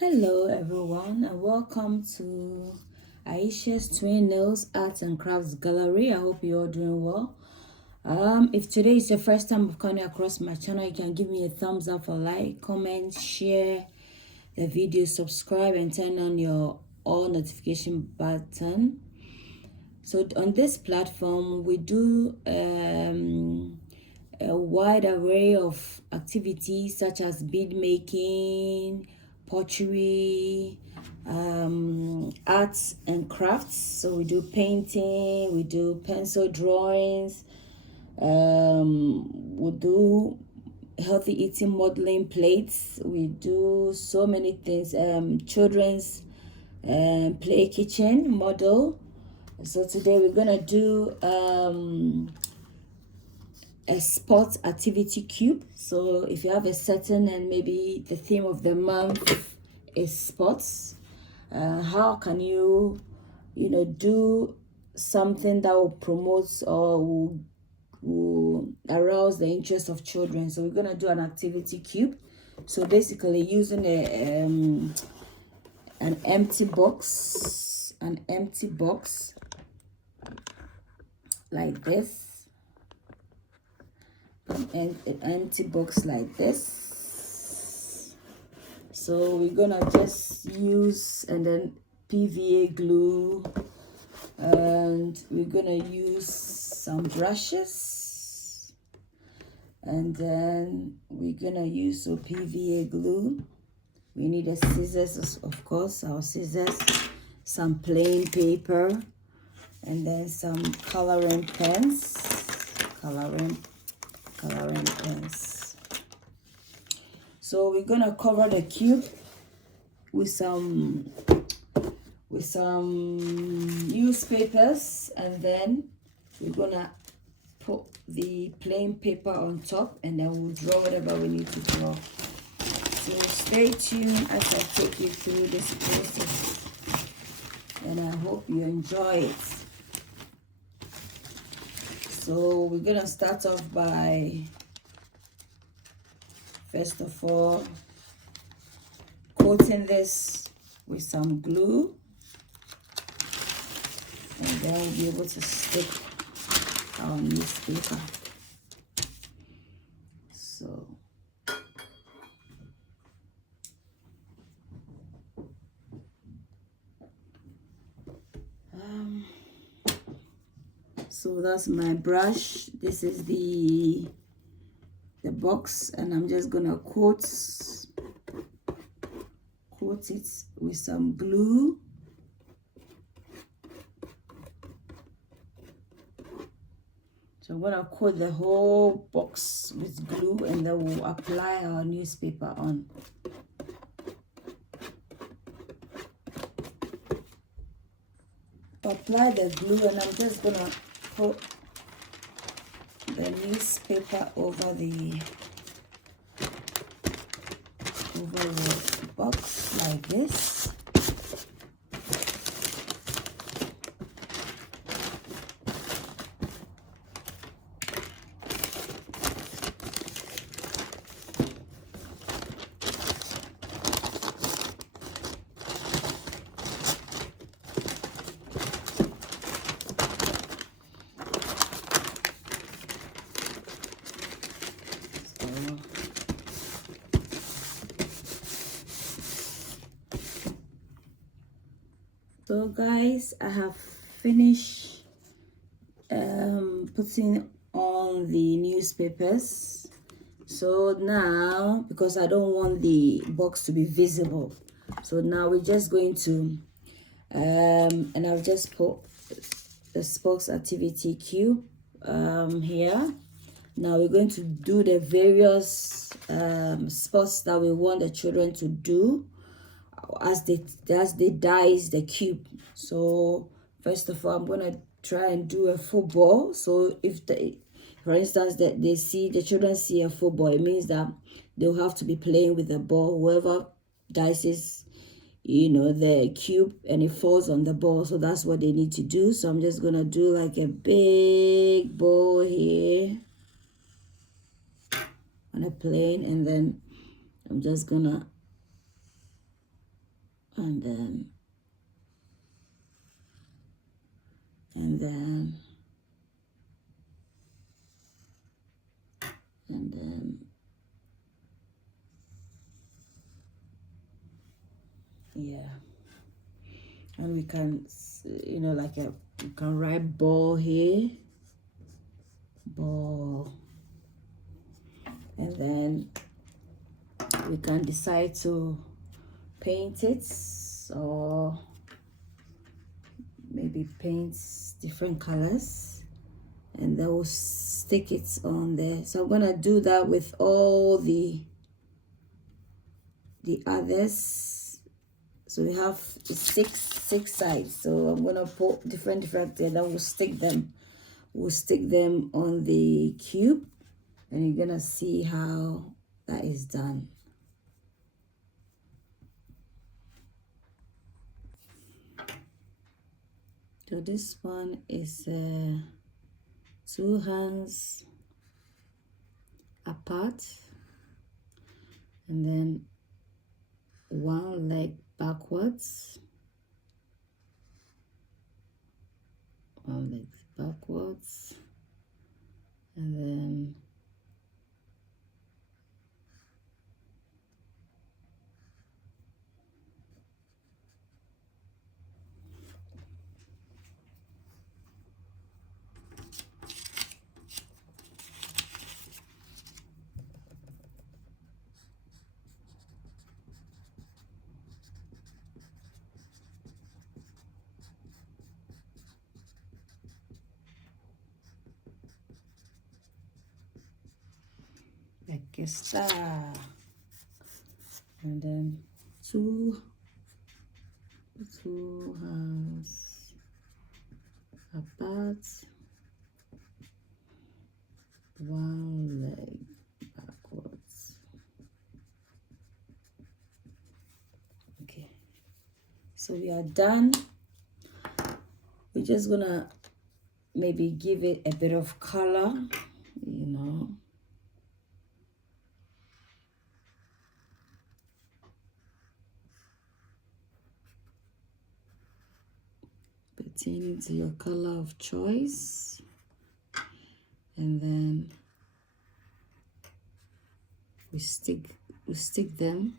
Hello everyone and welcome to Ayesha's Twin Nails Arts and Crafts Gallery. I hope you're all doing well. If today is your first time of coming across my channel, you can give me a thumbs up or like, comment, share the video, subscribe and turn on your all notification button. So on this platform we do a wide array of activities such as bead making, pottery, arts and crafts. So we do painting, we do pencil drawings, we do healthy eating modeling plates, we do so many things, children's play kitchen model. So today we're gonna do a sports activity cube. So if you have a certain and maybe the theme of the month is sports, how can you do something that will promote or will arouse the interest of children? So we're gonna do an activity cube. So basically using an empty box like this, and an empty box like this. So we're gonna just use and then PVA glue, and we're gonna use some brushes, and then we're gonna use some PVA glue. We need a scissors, of course, our scissors, some plain paper, and then some coloring pens, coloring pens. So we're gonna cover the cube with some newspapers, and then we're gonna put the plain paper on top, and then we'll draw whatever we need to draw. So stay tuned as I take you through this process, and I hope you enjoy it. So we're gonna start off by, first of all, coating this with some glue, and then we'll be able to stick our newspaper. So that's my brush. This is the box, and I'm just gonna coat it with some glue. So I'm gonna coat the whole box with glue, and then we'll apply our newspaper on. Apply the glue, and I'm just gonna put the newspaper over the box like this. So guys, I have finished putting on the newspapers. So now, because I don't want the box to be visible, so now we're just going to and I'll just put the sports activity cube here. Now we're going to do the various sports that we want the children to do as they dice the cube. So first of all, I'm gonna try and do a football. So if for instance, that the children see a football, it means that they'll have to be playing with the ball. Whoever dices the cube and it falls on the ball, so that's what they need to do. So I'm just gonna do like a big ball here on a plane, and then I'm just gonna and then yeah, and we can, you know, like you can write ball here, ball, and then we can decide to paint it, or maybe paint different colors, and then we'll stick it on there. So I'm gonna do that with all the others. So we have six sides, so I'm gonna put different there, then we'll stick them on the cube, and you're gonna see how that is done. So this one is 2 hands apart, and then 1 leg backwards, 1 leg backwards, and then like a star, and then two hands apart, 1 leg backwards. Okay, so we are done. We're just gonna maybe give it a bit of color, you know. Pertaining to your color of choice, and then we stick them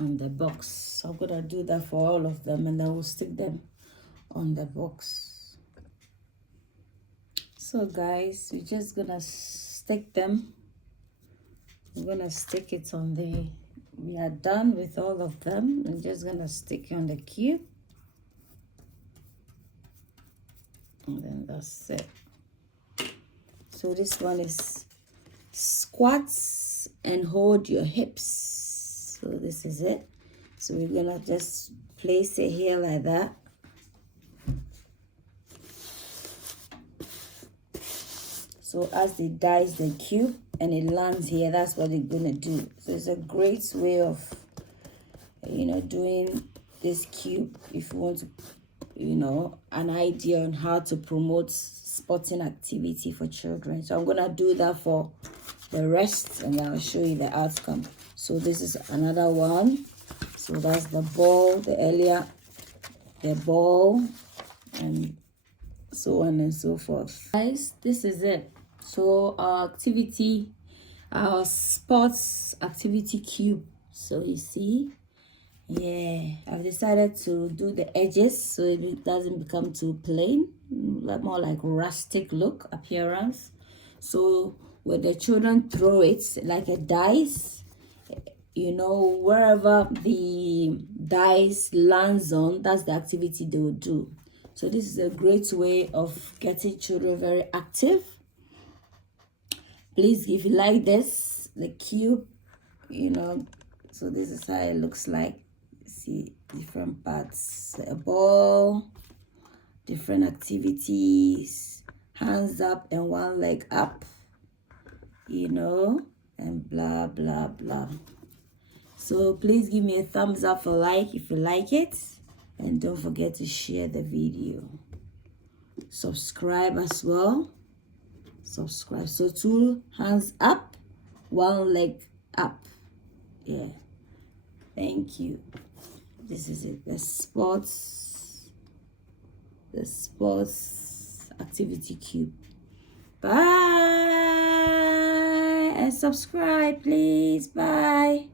on the box. So I'm gonna do that for all of them, and then we'll stick them on the box. So guys, we're just gonna stick them. We're gonna stick it on the, we are done with all of them. I'm just gonna stick on the cube, and then that's it. So this one is squats and hold your hips. So this is it. So we're gonna just place it here like that. So as they dice the cube and it lands here, that's what they're gonna do. So it's a great way of, you know, doing this cube if you want to, you know, an idea on how to promote sporting activity for children. So I'm gonna do that for the rest, and I'll show you the outcome. So this is another one. So that's the ball, the ball, and so on and so forth. Guys, this is it. So our sports activity cube. So you see, yeah, I've decided to do the edges so it doesn't become too plain, more like rustic look appearance. So when the children throw it like a dice, you know, wherever the dice lands on, that's the activity they will do. So this is a great way of getting children very active. Please, if you like this, the cube, you know, so this is how it looks like. See different parts, a ball, different activities, hands up and 1 leg up, you know, and blah blah blah. So please give me a thumbs up for like if you like it, and don't forget to share the video. subscribe as well. Subscribe. So 2 hands up, 1 leg up. Yeah, thank you. This is it. The sports activity cube. Bye, and subscribe please. Bye.